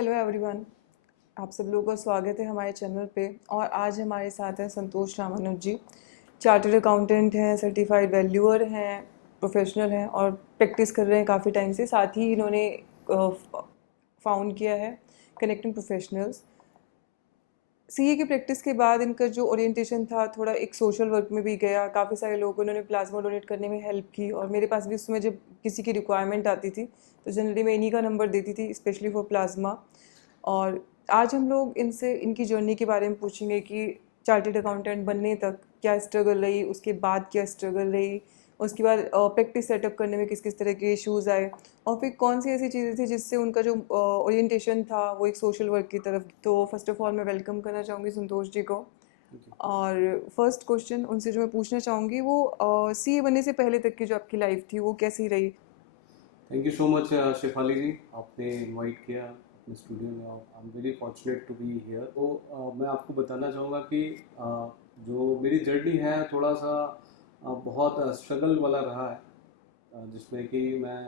Hello everyone, आप सब लोगों का स्वागत है हमारे चैनल पे। और आज हमारे साथ हैं संतोष रामानुज जी। चार्टर्ड अकाउंटेंट हैं, सर्टिफाइड वैल्यूअर हैं, प्रोफेशनल हैं और प्रैक्टिस कर रहे हैं काफ़ी टाइम से। साथ ही इन्होंने फाउंड किया है कनेक्टिंग प्रोफेशनल्स। सीए की प्रैक्टिस के बाद इनका जो ओरिएंटेशन था थोड़ा एक सोशल वर्क में भी गया। काफ़ी सारे लोगों को इन्होंने प्लाज्मा डोनेट करने में हेल्प की और मेरे पास भी उसमें जब किसी की रिक्वायरमेंट आती थी तो जनरली मैं इन्हीं का नंबर देती थी, स्पेशली फॉर प्लाज्मा। और आज हम लोग इनसे इनकी जर्नी के बारे में पूछेंगे कि चार्टर्ड अकाउंटेंट बनने तक क्या स्ट्रगल रही, उसके बाद क्या स्ट्रगल रही, उसके बाद प्रैक्टिस सेटअप करने में किस किस तरह के इश्यूज़ आए, और फिर कौन सी ऐसी चीज़ें थी जिससे उनका जो ओरिएंटेशन था वो एक सोशल वर्क की तरफ। तो फर्स्ट ऑफ ऑल मैं वेलकम करना चाहूँगी संतोष जी को। और फर्स्ट क्वेश्चन उनसे जो मैं पूछना चाहूँगी वो सीए बनने से पहले तक की जो आपकी लाइफ थी वो कैसी रही। Thank you so much Shefali ji, आपने इनवाइट किया अपने स्टूडियो में और I am very fortunate to be here. तो मैं आपको बताना चाहूँगा कि जो मेरी जर्नी है थोड़ा सा बहुत स्ट्रगल वाला रहा है, जिसमें कि मैं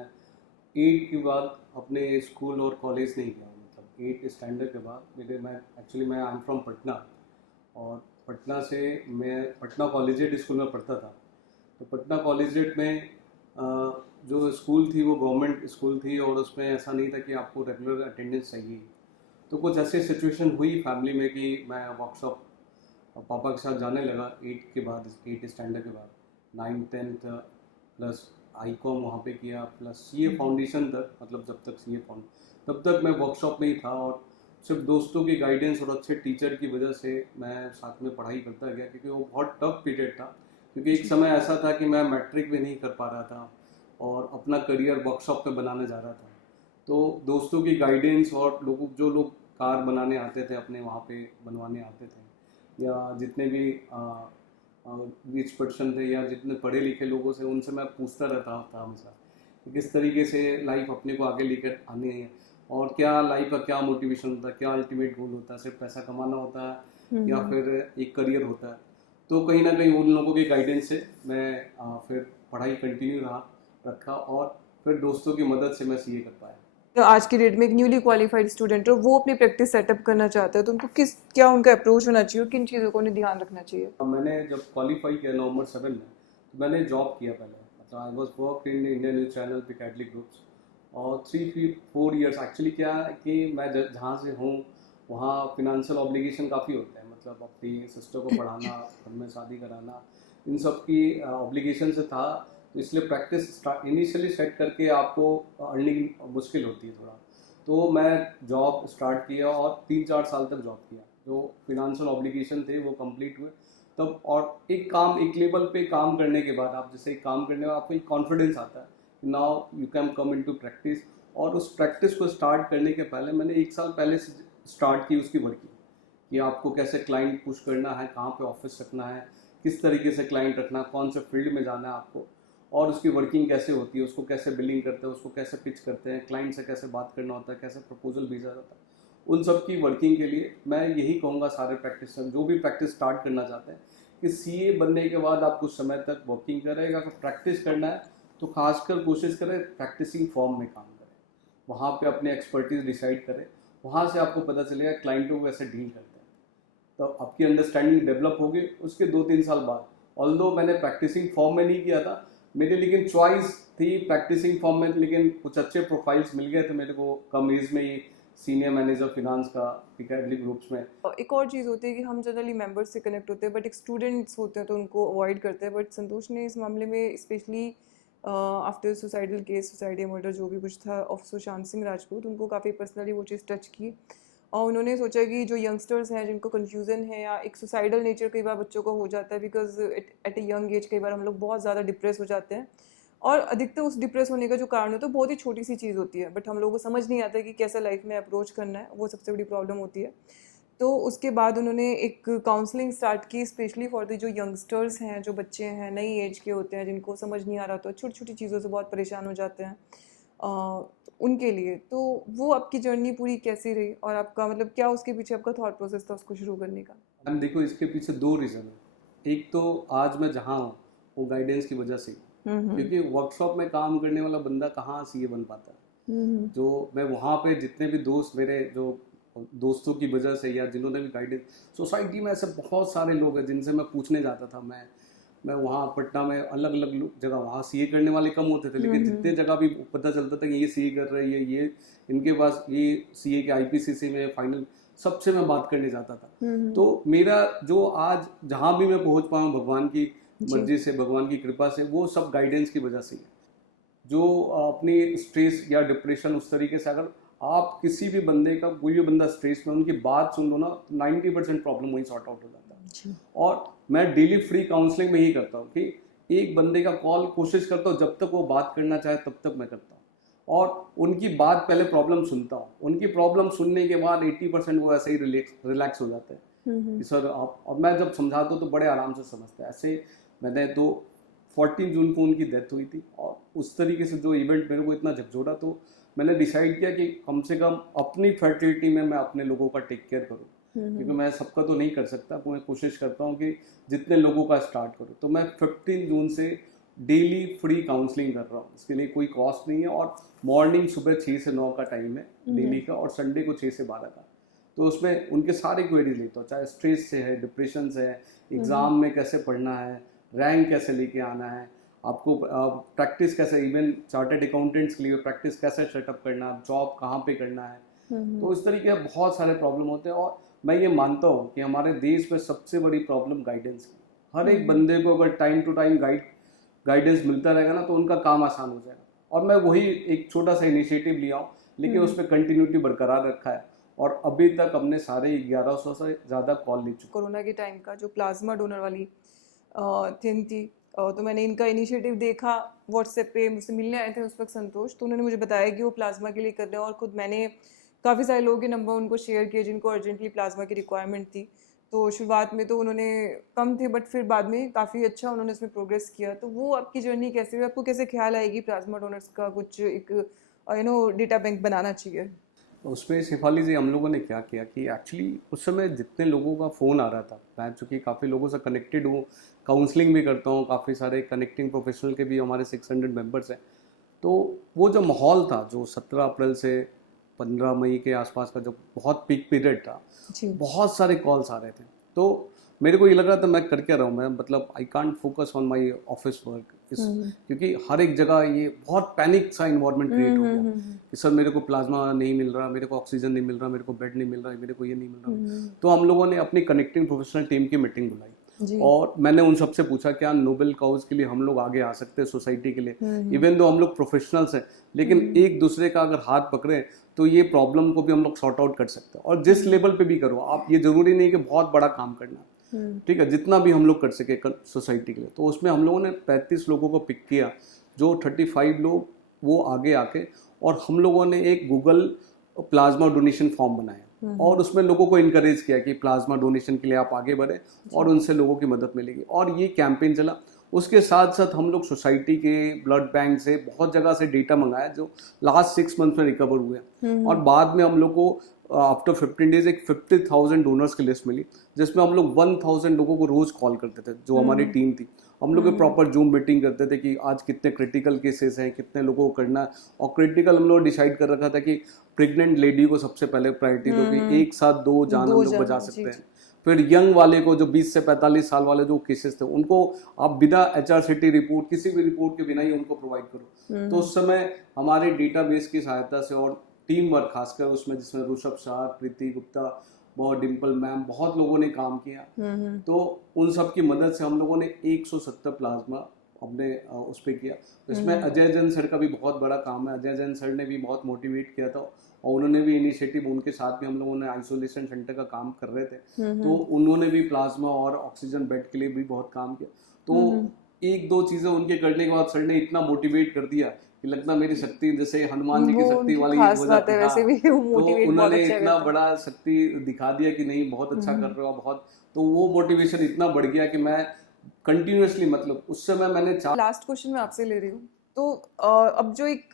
8 के बाद अपने स्कूल और कॉलेज नहीं गया। मतलब 8 स्टैंडर्ड के बाद मैं आई एम फ्रॉम पटना, और पटना से मैं पटना कॉलेजिएट स्कूल में पढ़ता था। तो पटना कॉलेजिएट में जो स्कूल थी वो गवर्नमेंट स्कूल थी और उसमें ऐसा नहीं था कि आपको रेगुलर अटेंडेंस चाहिए। तो कुछ ऐसी सिचुएशन हुई फैमिली में कि मैं वर्कशॉप पापा के साथ जाने लगा 8 के बाद, 8 स्टैंडर्ड के बाद। 9th 10th प्लस आईकॉम वहाँ पे किया, प्लस सीए फाउंडेशन तक, मतलब जब तक सीए फाउंड तब तक मैं वर्कशॉप में ही था। और सिर्फ दोस्तों की गाइडेंस और अच्छे टीचर की वजह से मैं साथ में पढ़ाई करता गया, क्योंकि वो बहुत टफ पीरियड था। क्योंकि एक समय ऐसा था कि मैं मैट्रिक भी नहीं कर पा रहा था और अपना करियर वर्कशॉप पे बनाने जा रहा था। तो दोस्तों की गाइडेंस और जो लोग कार बनाने आते थे अपने वहाँ पे बनवाने आते थे, या जितने भी रिच पर्सन थे या जितने पढ़े लिखे लोगों से, उनसे मैं पूछता रहता था हमेशा कि किस तरीके से लाइफ अपने को आगे लेकर आनी है और क्या लाइफ का क्या मोटिवेशन होता है, क्या अल्टीमेट गोल होता है, सिर्फ पैसा कमाना होता है या फिर एक करियर होता है। तो कहीं ना कहीं उन लोगों की गाइडेंस से मैं फिर पढ़ाई कंटिन्यू रखा और फिर दोस्तों की मदद से मैं सीए कर पाया। तो आज की डेट में एक न्यूली क्वालिफाइड स्टूडेंट हो, वो अपनी प्रैक्टिस सेटअप करना चाहता है तो उनको क्या उनका अप्रोच होना चाहिए, किन चीज़ों को उन्हें ध्यान रखना चाहिए। मैंने जब क्वालिफाई किया नवंबर 7 में, तो मैंने जॉब किया पहले। मतलब I was work in Indian news channel पे कैटलिक ग्रुप्स, और 3-4 ईयर्स एक्चुअली। क्या है कि मैं जहाँ से हूँ वहाँ फिनेंशियल ऑब्लिगेशन काफ़ी होते हैं। मतलब अपनी सिस्टर को पढ़ाना, घर में शादी कराना, इन सब की ऑब्लिगेशन से था। तो इसलिए प्रैक्टिस इनिशियली सेट करके आपको अर्निंग मुश्किल होती है थोड़ा। तो मैं जॉब स्टार्ट किया और 3-4 साल तक जॉब किया। जो फिनेंशियल ऑब्लिगेशन थे वो कंप्लीट हुए तब, और एक लेवल पे काम करने के बाद, आप जैसे काम करने में आपको एक कॉन्फिडेंस आता है, now you can come into practice. और उस प्रैक्टिस को स्टार्ट करने के पहले मैंने 1 साल पहले से स्टार्ट की उसकी वर्किंग, कि आपको कैसे क्लाइंट पुश करना है, कहाँ पे ऑफिस रखना है, किस तरीके से क्लाइंट रखना, कौन से फील्ड में जाना है आपको, और उसकी वर्किंग कैसे होती है, उसको कैसे बिलिंग करते हैं, उसको कैसे पिच करते हैं, क्लाइंट से कैसे बात करना होता है, कैसे प्रपोजल भेजा जाता है। उन सब की वर्किंग के लिए मैं यही कहूँगा सारे प्रैक्टिस जो भी प्रैक्टिस स्टार्ट करना चाहते हैं कि सीए बनने के बाद आप कुछ समय तक वर्किंग करें। अगर प्रैक्टिस करना है तो खासकर कोशिश करें प्रैक्टिसिंग फॉर्म में काम करें, वहाँ पे अपने एक्सपर्टीज डिसाइड करें। वहाँ से आपको पता चलेगा क्लाइंटों को कैसे डील करते हैं, तो आपकी अंडरस्टैंडिंग डेवलप होगी। उसके 2-3 साल बाद, ऑल्दो मैंने प्रैक्टिसिंग फॉर्म में नहीं किया था, मेरी लेकिन चॉइस थी प्रैक्टिसिंग फॉर्म में, लेकिन कुछ अच्छे प्रोफाइल्स मिल गए थे मेरे को कम एज में ही, सीनियर मैनेजर फिनांस का कैटलिक ग्रुप्स में। एक और चीज़ होती है कि हम जनरली मेंबर्स से कनेक्ट होते हैं बट एक स्टूडेंट्स होते हैं तो उनको अवॉइड करते हैं। बट संतोष ने इस मामले में specially after suicidal case, suicide murder जो भी कुछ था ऑफ सुशांत सिंह राजपूत, उनको काफ़ी पर्सनली वो चीज़ टच की। और उन्होंने सोचा कि जो यंगस्टर्स हैं जिनको कन्फ्यूज़न है या एक सुसाइडल नेचर कई बार बच्चों को हो जाता है, because at a young age कई बार हम लोग बहुत ज़्यादा डिप्रेस हो जाते हैं। और अधिकतर उस डिप्रेस होने का जो कारण होता है बहुत ही छोटी सी चीज़ होती है, बट हम लोगों को समझ नहीं आता कि कैसे लाइफ में अप्रोच करना है, वो सबसे बड़ी प्रॉब्लम होती है। तो उसके बाद उन्होंने एक काउंसलिंग स्टार्ट की स्पेशली फॉर द जो यंगस्टर्स हैं, जो बच्चे हैं नई एज के होते हैं, जिनको समझ नहीं आ रहा, तो छोटी छोटी चीज़ों से बहुत परेशान हो जाते हैं, उनके लिए। तो वो आपकी जर्नी पूरी कैसी रही और आपका मतलब क्या उसके पीछे आपका थॉट प्रोसेस था उसको शुरू करने का। मैम देखो, इसके पीछे 2 रीज़न है। एक तो आज मैं जहाँ हूँ वो गाइडेंस की वजह से ही, क्योंकि वर्कशॉप में काम करने वाला बंदा कहाँ सीए बन पाता है। जो मैं वहाँ पे जितने भी दोस्त मेरे जो दोस्तों की वजह से या जिन्होंने भी गाइडेंस, सोसाइटी में ऐसे बहुत सारे लोग हैं जिनसे मैं पूछने जाता था। मैं वहाँ पटना में अलग अलग जगह, वहाँ सीए करने वाले कम होते थे, लेकिन जितने जगह भी पता चलता था कि ये सीए कर रहे हैं, ये इनके पास ये सीए के आईपीसीसी में फाइनल, सबसे मैं बात करने जाता था। तो मेरा जो आज जहाँ भी मैं पहुँच पाया हूँ भगवान की मर्जी से, भगवान की कृपा से, वो सब गाइडेंस की वजह से ही है। जो अपनी स्ट्रेस या डिप्रेशन, उस तरीके से अगर आप किसी भी बंदे का, कोई भी बंदा स्ट्रेस में, उनकी बात सुन लो ना, 90% प्रॉब्लम वहीं सॉर्ट आउट हो जाता है। और मैं डेली फ्री काउंसलिंग में ही करता हूँ कि एक बंदे का कॉल कोशिश करता हूँ, जब तक वो बात करना चाहे तब तक मैं करता हूँ, और उनकी बात पहले प्रॉब्लम सुनता हूँ। उनकी प्रॉब्लम सुनने के बाद 80% वो ऐसे ही रिलैक्स हो जाते हैं कि सर आप, और मैं जब समझाता हूँ तो बड़े आराम से समझते हैं। ऐसे मैंने तो 14 जून को उनकी डेथ हुई थी, और उस तरीके से जो इवेंट मेरे को इतना झकझोरा, तो मैंने डिसाइड किया कि कम से कम अपनी फर्टिलिटी में मैं अपने लोगों का टेक केयर करूँ, क्योंकि मैं सबका तो नहीं कर सकता, तो मैं कोशिश करता हूँ कि जितने लोगों का स्टार्ट करूँ। तो मैं 15 जून से डेली फ्री काउंसलिंग कर रहा हूँ, इसके लिए कोई कॉस्ट नहीं है, और मॉर्निंग सुबह 6 से 9 का टाइम है डेली का, और संडे को 6 से 12 का। तो उसमें उनके सारे क्वेरीज लेता हूँ, चाहे स्ट्रेस से है, डिप्रेशन से है, एग्जाम में कैसे पढ़ना है, रैंक कैसे लेके आना है, आपको प्रैक्टिस कैसे, इवन चार्टर्ड अकाउंटेंट्स के लिए प्रैक्टिस कैसे सेटअप करना है, जॉब कहाँ पे करना है। तो इस तरीके के बहुत सारे प्रॉब्लम होते हैं, और मैं ये मानता हूँ कि हमारे देश में सबसे बड़ी प्रॉब्लम गाइडेंस की। हर एक बंदे को अगर टाइम टू टाइम गाइडेंस मिलता रहेगा ना, तो उनका काम आसान हो जाएगा। और मैं वही एक छोटा सा इनिशिएटिव लिया हूँ, लेकिन उस पर कंटिन्यूटी बरकरार रखा है, और अभी तक हमने सारे 1100 से ज़्यादा कॉल ले चुके। कोरोना के टाइम का जो प्लाज्मा डोनर वाली थिंग थी, तो मैंने इनका इनिशिएटिव देखा, व्हाट्सएप पे मुझसे मिलने आए थे उस वक्त संतोष, तो उन्होंने मुझे बताया कि वो प्लाज्मा के लिए कर रहे हैं, और खुद मैंने काफ़ी सारे लोगों के नंबर उनको शेयर किए जिनको अर्जेंटली प्लाज्मा की रिक्वायरमेंट थी। तो शुरुआत में तो उन्होंने कम थे, बट फिर बाद में काफ़ी अच्छा उन्होंने इसमें प्रोग्रेस किया। तो वो आपकी जर्नी कैसे हुई, आपको कैसे ख्याल आएगी प्लाज्मा डोनर्स का कुछ एक डेटा बैंक बनाना चाहिए? उसमें शेफाली जी, हम लोगों ने क्या किया कि एक्चुअली उस समय जितने लोगों का फ़ोन आ रहा था, मैं चूँकि काफ़ी लोगों से कनेक्टेड हूँ, काउंसलिंग भी करता हूँ, काफ़ी सारे कनेक्टिंग प्रोफेशनल के भी हमारे 600 मेंबर्स हैं। तो वो जो माहौल था, जो 17 अप्रैल से 15 मई के आसपास का जो बहुत पीक पीरियड था, बहुत सारे कॉल्स आ रहे थे। तो मेरे को ये लग रहा था मैं कर क्या रहा हूँ, मैं मतलब I can't focus on my office work, क्योंकि हर एक जगह ये बहुत पैनिक सा इन्वायरमेंट क्रिएट हो गया कि सर मेरे को प्लाज्मा नहीं मिल रहा, मेरे को ऑक्सीजन नहीं मिल रहा, मेरे को बेड नहीं मिल रहा, मेरे को ये नहीं मिल रहा। तो हम लोगों ने अपनी कनेक्टिंग प्रोफेशनल टीम की मीटिंग बुलाई, और मैंने उन सबसे पूछा क्या नोबेल काउज के लिए हम लोग आगे आ सकते हैं सोसाइटी के लिए। इवन दो हम लोग प्रोफेशनल्स हैं, लेकिन एक दूसरे का अगर हाथ पकड़े तो ये प्रॉब्लम को भी हम लोग सॉर्ट आउट कर सकते हैं। और जिस लेवल पे भी करो आप, ये जरूरी नहीं कि बहुत बड़ा काम करना, ठीक है, जितना भी हम लोग कर सके सोसाइटी के लिए। तो उसमें हम लोगों ने 35 लोगों को पिक किया, जो 35 लोग वो आगे आके, और हम लोगों ने एक गूगल प्लाज्मा डोनेशन फॉर्म बनाया, और उसमें लोगों को इनकरेज किया कि प्लाज्मा डोनेशन के लिए आप आगे बढ़े, और उनसे लोगों की मदद मिलेगी। और ये कैंपेन चला। उसके साथ साथ हम लोग सोसाइटी के ब्लड बैंक से बहुत जगह से डेटा मंगाया, जो लास्ट 6 मंथ में रिकवर हुए। और बाद में हम लोग को आफ्टर 15 डेज एक 50,000 डोनर्स की लिस्ट मिली, जिसमें हम लोग 1000 लोगों को रोज कॉल करते थे, जो हमारी टीम थी। हम लोग प्रॉपर जूम मीटिंग करते थे कि आज कितने क्रिटिकल केसेस हैं, कितने लोगों को करना है। और क्रिटिकल हम लोग डिसाइड कर रखा था कि प्रेग्नेंट लेडी को सबसे पहले प्रायोरिटी दो, कि एक साथ 2 जान हम लोग बचा सकते हैं। फिर यंग वाले को, जो 20 से 45 साल वाले जो केसेस थे, उनको आप बिना HRCT रिपोर्ट, किसी भी रिपोर्ट के बिना ही उनको प्रोवाइड करो। तो उस समय हमारे डेटाबेस की सहायता से, और टीम वर्क खासकर उसमें, जिसमें ऋषभ शाह, प्रीति गुप्ता, बहुत डिम्पल मैम, बहुत लोगों ने काम किया। तो उन सब की मदद से हम लोगों ने 170 प्लाज्मा अपने उस पर किया। इसमें अजय जैन सर का भी बहुत बड़ा काम है। अजय जैन सर ने भी बहुत मोटिवेट किया था, और उन्होंने भी इनिशिएटिव, उनके साथ भी हम लोगों ने आइसोलेशन सेंटर का काम कर रहे थे, तो उन्होंने भी प्लाज्मा और ऑक्सीजन बेड के लिए भी बहुत काम किया। तो एक दो चीजें उनके करने के बाद सर ने इतना मोटिवेट कर दिया कि लगता मेरी शक्ति जैसे हनुमान जी की शक्ति वाली हो जाती है। तो उन्होंने इतना बड़ा शक्ति दिखा दिया कि नहीं बहुत अच्छा कर रहे हो बहुत। तो वो मोटिवेशन इतना बढ़ गया कि मैं कंटिन्यूअसली, मतलब उस समय मैंने लास्ट क्वेश्चन मैं आपसे ले रही हूँ। तो अब जो एक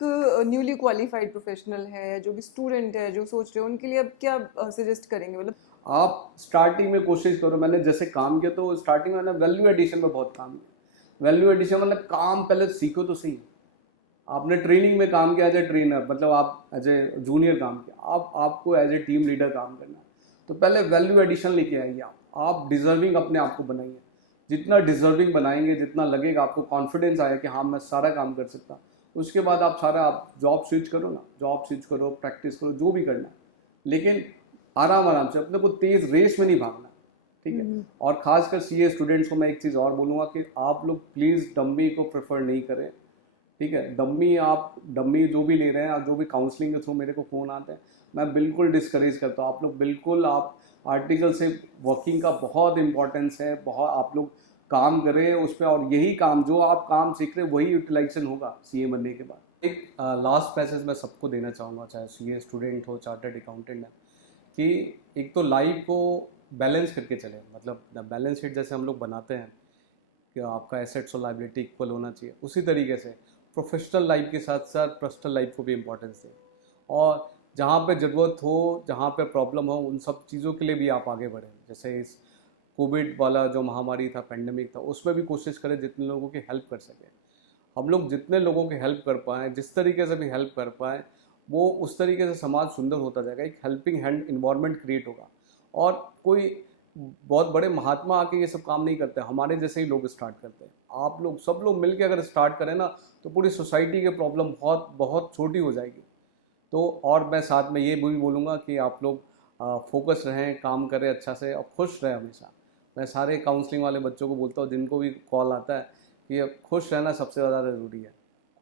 न्यूली क्वालिफाइड प्रोफेशनल है, जो भी स्टूडेंट है, जो सोच रहे हो, उनके लिए अब क्या सजेस्ट करेंगे? मतलब आप स्टार्टिंग में कोशिश करो, मैंने जैसे काम किया तो स्टार्टिंग में मैंने वैल्यू एडिशन में बहुत काम किया। वैल्यू एडिशन मतलब काम पहले सीखो तो सही। आपने ट्रेनिंग में काम किया एज ए ट्रेनर, मतलब आप एज ए जूनियर काम किया, अब आपको एज ए टीम लीडर काम करना है, तो पहले वैल्यू एडिशन लेके आइए। आप डिजर्विंग अपने आप को बनाइए। जितना डिजर्विंग बनाएंगे, जितना लगेगा आपको कॉन्फिडेंस आया कि हाँ मैं सारा काम कर सकता, उसके बाद आप जॉब स्विच करो ना, जॉब स्विच करो, प्रैक्टिस करो, जो भी करना, लेकिन आराम आराम से, अपने को तेज रेस में नहीं भागना, ठीक है। और खासकर सीए स्टूडेंट्स को मैं एक चीज़ और बोलूँगा कि आप लोग प्लीज़ डम्मी को प्रेफर नहीं करें, ठीक है। डम्मी जो भी ले रहे हैं, जो भी काउंसलिंग के थ्रू मेरे को फ़ोन आते हैं, मैं बिल्कुल डिस्करेज करता हूँ। आप लोग बिल्कुल, आप आर्टिकल से वर्किंग का बहुत इंपॉर्टेंस है, बहुत आप लोग काम करें उस पर, और यही काम जो आप काम सीख रहे हैं वही यूटिलाइजेशन होगा सीए बनने के बाद। एक लास्ट पैसेज मैं सबको देना चाहूँगा, चाहे सीए स्टूडेंट हो, चार्टर्ड अकाउंटेंट है, कि एक तो लाइफ को बैलेंस करके चले, मतलब बैलेंस शीट जैसे हम लोग बनाते हैं कि आपका एसेट्स और लाइबिलिटी इक्वल होना चाहिए, उसी तरीके से प्रोफेशनल लाइफ के साथ साथ पर्सनल लाइफ को भी इम्पोर्टेंस दें, और जहाँ पे ज़रूरत हो, जहाँ पे प्रॉब्लम हो, उन सब चीज़ों के लिए भी आप आगे बढ़ें। जैसे इस कोविड वाला जो महामारी था, पेंडेमिक था, उसमें भी कोशिश करें जितने लोगों की हेल्प कर सकें। हम लोग जितने लोगों की हेल्प कर पाएँ, जिस तरीके से भी हेल्प कर पाएँ, वो उस तरीके से समाज सुंदर होता जाएगा, एक हेल्पिंग हैंड इन्वायरमेंट क्रिएट होगा। और कोई बहुत बड़े महात्मा आके ये सब काम नहीं करते, हमारे जैसे ही लोग स्टार्ट करते हैं। आप लोग सब लोग मिलके अगर स्टार्ट करें ना, तो पूरी सोसाइटी की प्रॉब्लम बहुत बहुत छोटी हो जाएगी। तो और मैं साथ में ये भी बोलूँगा कि आप लोग फोकस रहें, काम करें अच्छा से, और खुश रहें हमेशा। मैं सारे काउंसलिंग वाले बच्चों को बोलता हूँ, जिनको भी कॉल आता है, कि खुश रहना सबसे ज़्यादा ज़रूरी है।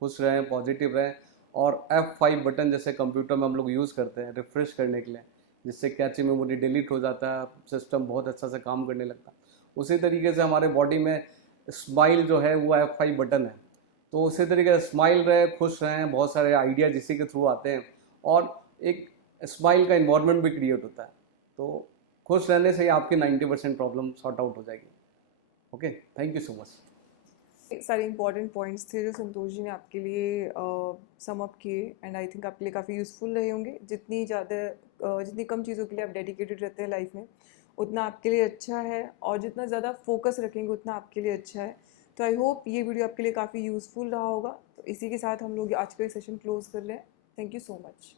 खुश रहें, पॉजिटिव रहें, और F5 बटन जैसे कंप्यूटर में हम लोग यूज़ करते हैं रिफ़्रेश करने के लिए, जिससे कैची मेमोरी डिलीट हो जाता है, सिस्टम बहुत अच्छा से काम करने लगता है। उसी तरीके से हमारे बॉडी में स्माइल जो है वो F5 बटन है। तो उसी तरीके से स्माइल रहे, खुश रहें, बहुत सारे आइडिया जिसी के थ्रू आते हैं, और एक स्माइल का इन्वायरमेंट भी क्रिएट होता है। तो खुश रहने से ही आपकी 90% प्रॉब्लम सॉर्ट आउट हो जाएगी। Okay, thank you so much. सारे इंपॉर्टेंट पॉइंट्स थे जो संतोष जी ने आपके लिए सम अप किए, एंड आई थिंक आपके लिए काफ़ी यूज़फुल रहे होंगे। जितनी कम चीज़ों के लिए आप डेडिकेटेड रहते हैं लाइफ में, उतना आपके लिए अच्छा है, और जितना ज़्यादा फोकस रखेंगे उतना आपके लिए अच्छा है। तो आई होप ये वीडियो आपके लिए काफ़ी यूज़फुल रहा होगा। तो इसी के साथ हम लोग आज का सेशन क्लोज कर लें। Thank you so much.